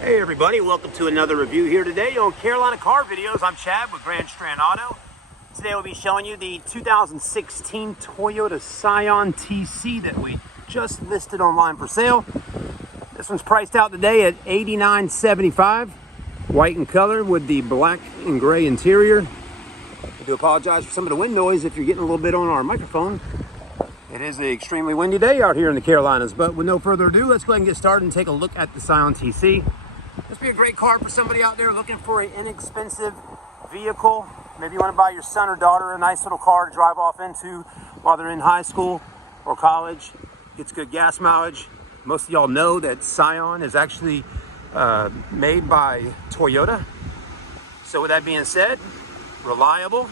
Hey everybody, welcome to another review here today on Carolina Car Videos. I'm Chad with Grand Strand Auto. Today we'll be showing you the 2016 Toyota Scion TC that we just listed online for sale. This one's priced out today at $89.75, white in color with the black and gray interior. I do apologize for some of the wind noise if you're getting a little bit on our microphone. It is an extremely windy day out here in the Carolinas, but with no further ado, let's go ahead and get started and take a look at the Scion TC. This would be a great car for somebody out there looking for an inexpensive vehicle. Maybe you want to buy your son or daughter a nice little car to drive off into while they're in high school or college. Gets good gas mileage. Most of y'all know that Scion is actually made by Toyota. So with that being said, reliable.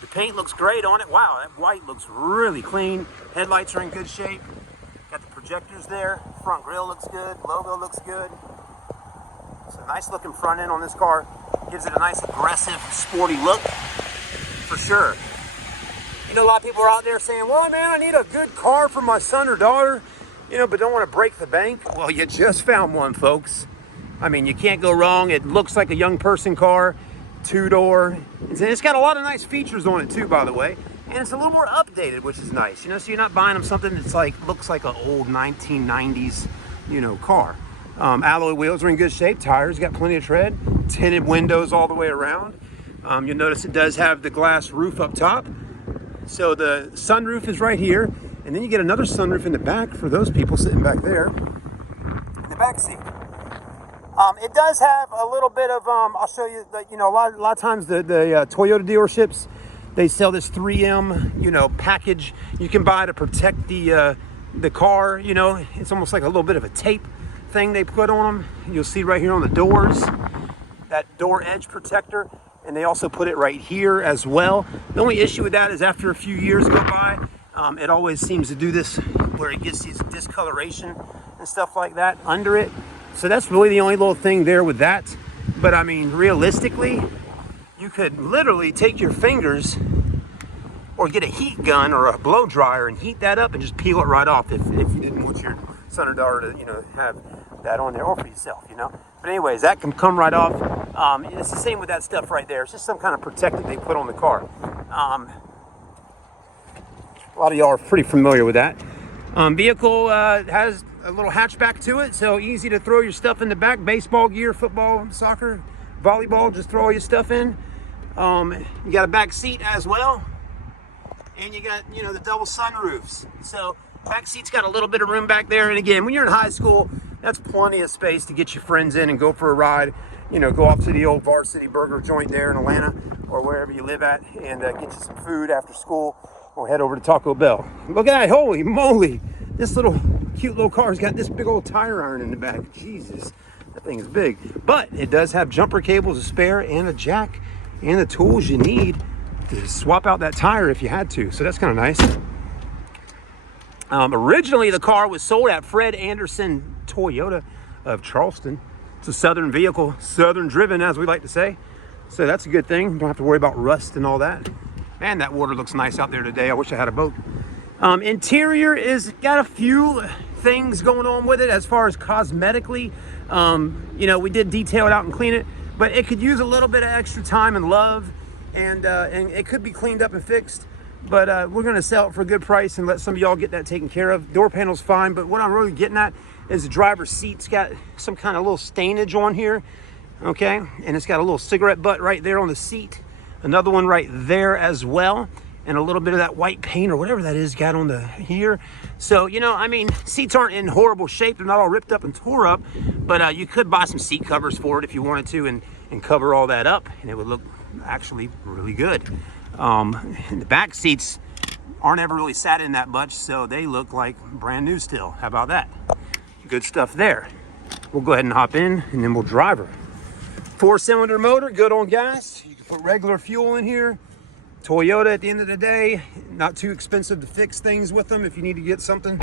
The paint looks great on it. Wow, that white looks really clean. Headlights are in good shape. Got the projectors there. Front grille looks good. Logo looks good. It's a nice looking front end on this car. Gives it a nice aggressive, sporty look, for sure. You know, a lot of people are out there saying, well, man, I need a good car for my son or daughter, you know, but don't want to break the bank. Well, you just found one, folks. I mean, you can't go wrong. It looks like a young person car, two-door. It's got a lot of nice features on it too, by the way. And it's a little more updated, which is nice. You know, so you're not buying them something that's like, looks like an old 1990s, you know, car. Alloy wheels are in good shape. Tires got plenty of tread. Tinted windows all the way around. You'll notice it does have the glass roof up top. So the sunroof is right here. And then you get another sunroof in the back for those people sitting back there in the back seat. It does have a little bit of, I'll show you, you know, a lot of times the Toyota dealerships, they sell this 3M, you know, package you can buy to protect the car. You know, it's almost like a little bit of a tape thing they put on them. You'll see right here on the doors, that door edge protector, and they also put it right here as well. The only issue with that is after a few years go by, it always seems to do this where it gets these discoloration and stuff like that under it. So that's really the only little thing there with that. But I mean, realistically, you could literally take your fingers or get a heat gun or a blow dryer and heat that up and just peel it right off if you didn't want your son or daughter to, you know, have that on there, or for yourself, you know. But anyways, that can come right off. It's the same with that stuff right there. It's just some kind of protectant they put on the car. A lot of y'all are pretty familiar with that. Vehicle has a little hatchback to it, so easy to throw your stuff in the back. Baseball gear, football, soccer, volleyball, just throw all your stuff in. You got a back seat as well. And you got, you know, the double sunroofs. So back seat's got a little bit of room back there. And again, when you're in high school, that's plenty of space to get your friends in and go for a ride. You know, go off to the old Varsity Burger joint there in Atlanta or wherever you live at and get you some food after school or head over to Taco Bell. Look at that, holy moly. This little cute little car's got this big old tire iron in the back. Jesus, that thing is big. But it does have jumper cables, a spare, and a jack, and the tools you need to swap out that tire if you had to. So that's kind of nice. Originally, the car was sold at Fred Anderson Toyota of Charleston. It's a southern vehicle, southern driven, as we like to say. So that's a good thing. Don't have to worry about rust and all that. Man, that water looks nice out there today. I wish I had a boat. Interior is got a few things going on with it as far as cosmetically. You know, we did detail it out and clean it, but it could use a little bit of extra time and love, and it could be cleaned up and fixed. But we're going to sell it for a good price and let some of y'all get that taken care of. Door panel's fine, but what I'm really getting at is the driver's seat's got some kind of little stainage on here, okay? And it's got a little cigarette butt right there on the seat. Another one right there as well. And a little bit of that white paint or whatever that is got on the here. So, you know, I mean, seats aren't in horrible shape. They're not all ripped up and tore up. But you could buy some seat covers for it if you wanted to and cover all that up. And it would look actually really good. And the back seats aren't ever really sat in that much, so they look like brand new still. How about that? Good stuff there. We'll go ahead and hop in and then we'll drive her. 4-cylinder motor, good on gas. You can put regular fuel in here. Toyota, at the end of the day, not too expensive to fix things with them if you need to get something.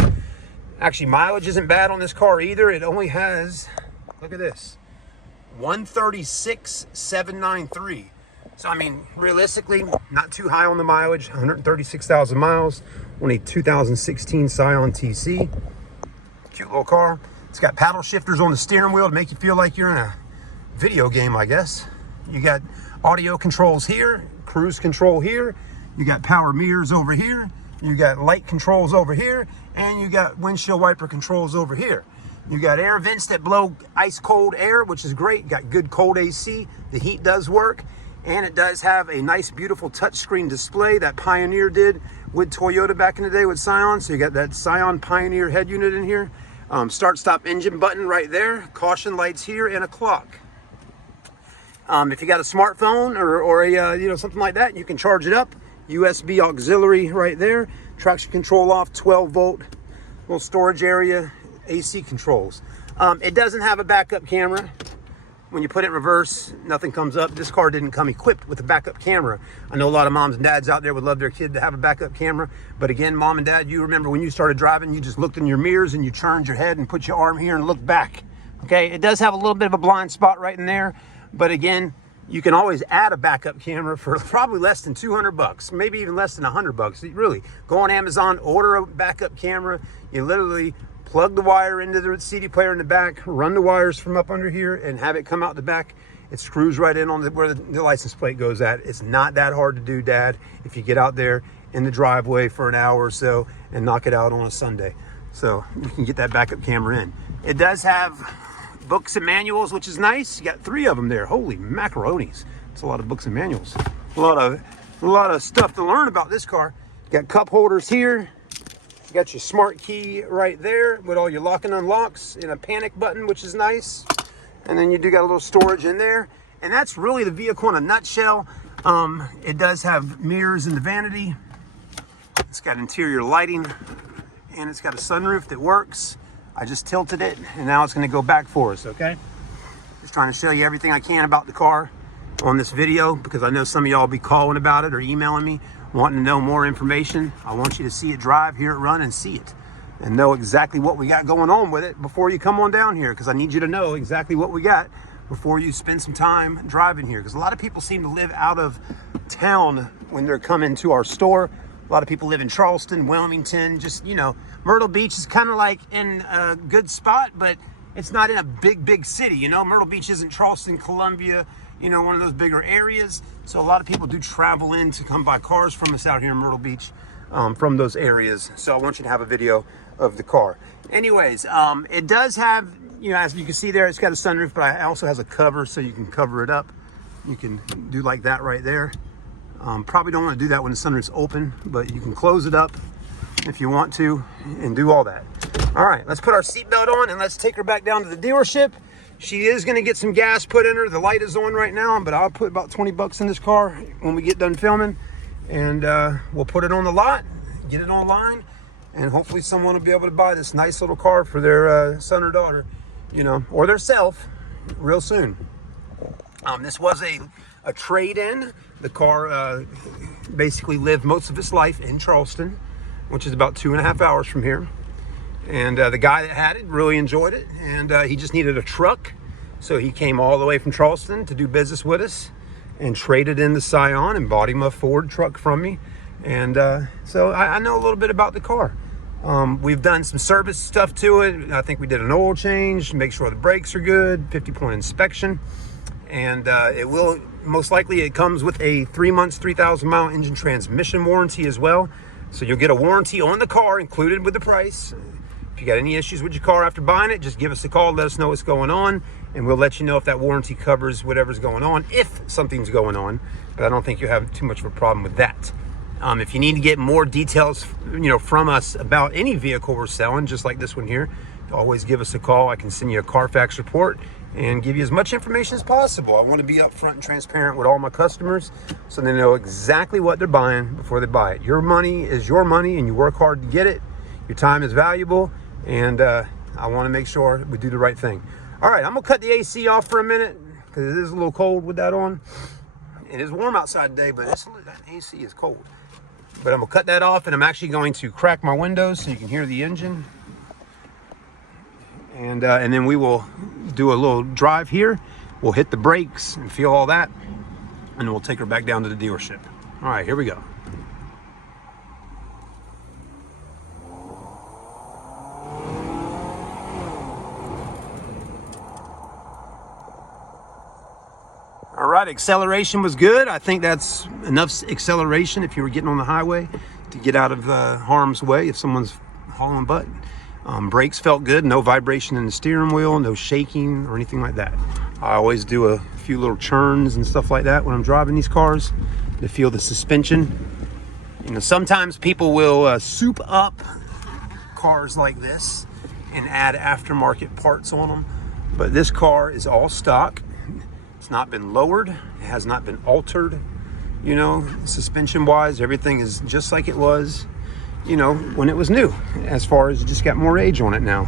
Actually, mileage isn't bad on this car either. It only has, look at this, 136,793. So, I mean, realistically, not too high on the mileage, 136,000 miles on a 2016 Scion TC. Cute little car. It's got paddle shifters on the steering wheel to make you feel like you're in a video game, I guess. You got audio controls here, cruise control here. You got power mirrors over here. You got light controls over here, and you got windshield wiper controls over here. You got air vents that blow ice cold air, which is great. You got good cold AC. The heat does work, and it does have a nice, beautiful touchscreen display that Pioneer did with Toyota back in the day with Scion. So you got that Scion Pioneer head unit in here. Start-stop engine button right there. Caution lights here, and a clock. If you got a smartphone or a something like that, you can charge it up. USB auxiliary right there. Traction control off, 12 volt. Little storage area, AC controls. It doesn't have a backup camera. When you put it in reverse, nothing comes up. This car didn't come equipped with a backup camera. I know a lot of moms and dads out there would love their kid to have a backup camera. But again, mom and dad, you remember when you started driving, you just looked in your mirrors and you turned your head and put your arm here and looked back. Okay, it does have a little bit of a blind spot right in there. But again, you can always add a backup camera for probably less than 200 bucks, maybe even less than 100 bucks. Really, go on Amazon, order a backup camera. You literally plug the wire into the CD player in the back, run the wires from up under here, and have it come out the back. It screws right in on where the license plate goes at. It's not that hard to do, Dad, if you get out there in the driveway for an hour or so and knock it out on a Sunday. So you can get that backup camera in. It does have books and manuals, which is nice. You got 3 of them there. Holy macaronis. It's a lot of books and manuals. A lot of stuff to learn about this car. You got cup holders here. You got your smart key right there with all your lock and unlocks and a panic button, which is nice. And then you do got a little storage in there. And that's really the vehicle in a nutshell. It does have mirrors in the vanity. It's got interior lighting, and it's got a sunroof that works. I just tilted it, and now it's gonna go back for us, okay? Just trying to show you everything I can about the car on this video, because I know some of y'all will be calling about it or emailing me, wanting to know more information. I want you to see it drive, hear it run, and see it, and know exactly what we got going on with it before you come on down here, because I need you to know exactly what we got before you spend some time driving here, because a lot of people seem to live out of town when they're coming to our store. A lot of people live in Charleston, Wilmington, just, you know, Myrtle Beach is kind of like in a good spot, but it's not in a big city, you know. Myrtle Beach isn't Charleston, Columbia, you know, one of those bigger areas. So a lot of people do travel in to come buy cars from us out here in Myrtle Beach, from those areas. So I want you to have a video of the car. Anyways, it does have, you know, as you can see there, it's got a sunroof, but it also has a cover so you can cover it up. You can do like that right there. Probably don't want to do that when the sunroof's open, but you can close it up if you want to and do all that. All right, let's put our seatbelt on and let's take her back down to the dealership. She is going to get some gas put in her. The light is on right now, but I'll put about 20 bucks in this car when we get done filming, and we'll put it on the lot, get it online, and hopefully someone will be able to buy this nice little car for their son or daughter, you know, or their self real soon. This was a trade-in. The car basically lived most of its life in Charleston, which is about 2.5 hours from here. And the guy that had it really enjoyed it, and he just needed a truck. So he came all the way from Charleston to do business with us and traded in the Scion and bought him a Ford truck from me. And so I know a little bit about the car. We've done some service stuff to it. I think we did an oil change, make sure the brakes are good, 50-point inspection. And it will, most likely it comes with a 3 months, 3,000 mile engine transmission warranty as well. So you'll get a warranty on the car included with the price. If you got any issues with your car after buying it, just give us a call, let us know what's going on, and we'll let you know if that warranty covers whatever's going on, if something's going on. But I don't think you have too much of a problem with that. If you need to get more details, you know, from us about any vehicle we're selling, just like this one here, always give us a call. I can send you a Carfax report and give you as much information as possible. I want to be upfront and transparent with all my customers so they know exactly what they're buying before they buy it. Your money is your money, and you work hard to get it. Your time is valuable, and I want to make sure we do the right thing. All right, I'm going to cut the AC off for a minute because it is a little cold with that on. It is warm outside today, but that AC is cold. But I'm going to cut that off, and I'm actually going to crack my windows so you can hear the engine. And then we will do a little drive here. We'll hit the brakes and feel all that, and then we'll take her back down to the dealership. All right, here we go. All right, acceleration was good. I think that's enough acceleration if you were getting on the highway to get out of harm's way if someone's hauling butt. Brakes felt good, no vibration in the steering wheel, no shaking or anything like that. I always do a few little churns and stuff like that when I'm driving these cars to feel the suspension. You know, sometimes people will soup up cars like this and add aftermarket parts on them, but this car is all stock. It's not been lowered, it has not been altered. You know, suspension wise, everything is just like it was, you know, when it was new, as far as it just got more age on it now.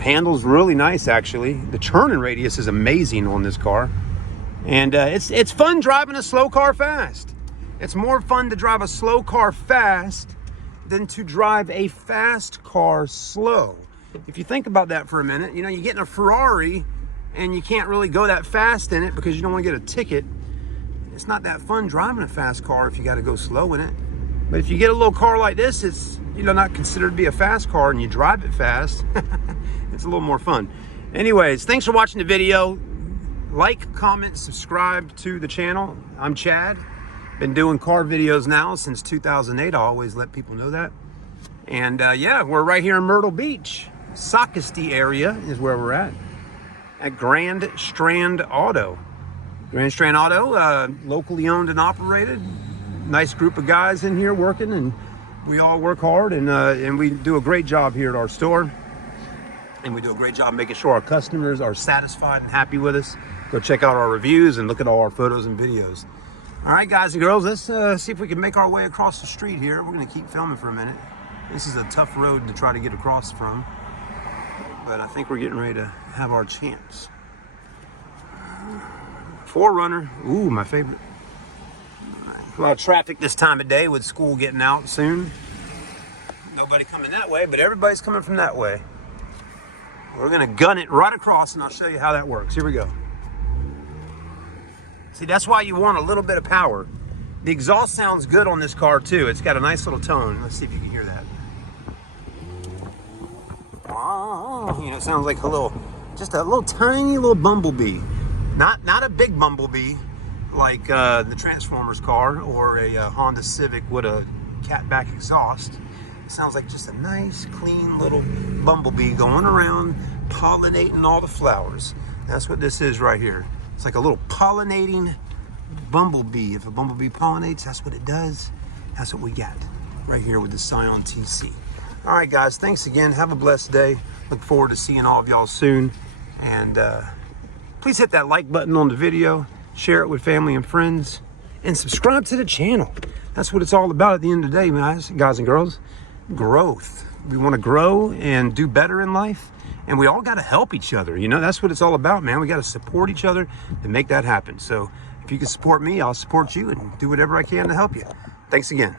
Handles really nice, actually. The turning radius is amazing on this car. And it's fun driving a slow car fast. It's more fun to drive a slow car fast than to drive a fast car slow. If you think about that for a minute, you know, you get in a Ferrari and you can't really go that fast in it because you don't want to get a ticket. It's not that fun driving a fast car if you got to go slow in it. But if you get a little car like this, it's, you know, not considered to be a fast car and you drive it fast, it's a little more fun. Anyways, thanks for watching the video. Like, comment, subscribe to the channel. I'm Chad. Been doing car videos now since 2008. I always let people know that. And yeah, we're right here in Myrtle Beach. Sockesty area is where we're at Grand Strand Auto. Grand Strand Auto, locally owned and operated. Nice group of guys in here working, and we all work hard, and we do a great job here at our store. And we do a great job making sure our customers are satisfied and happy with us. Go check out our reviews and look at all our photos and videos. All right, guys and girls, let's see if we can make our way across the street here. We're gonna keep filming for a minute. This is a tough road to try to get across from, but I think we're getting ready to have our chance. 4Runner, ooh, my favorite. A lot of traffic this time of day with school getting out soon. Nobody coming that way, but everybody's coming from that way. We're gonna gun it right across and I'll show you how that works. Here we go. See, that's why you want a little bit of power. The exhaust sounds good on this car too. It's got a nice little tone. Let's see if you can hear that. Oh, you know, it sounds like a little, just a little tiny little bumblebee. Not a big bumblebee like the Transformers car or a Honda Civic with a catback exhaust. It sounds like just a nice, clean little bumblebee going around pollinating all the flowers. That's what this is right here. It's like a little pollinating bumblebee. If a bumblebee pollinates, that's what it does. That's what we got right here with the Scion TC. All right, guys, thanks again. Have a blessed day. Look forward to seeing all of y'all soon. And please hit that like button on the video, share it with family and friends, and subscribe to the channel. That's what it's all about at the end of the day, guys and girls. Growth. We want to grow and do better in life, and we all got to help each other. You know, that's what it's all about, man. We got to support each other to make that happen. So if you can support me, I'll support you and do whatever I can to help you. Thanks again.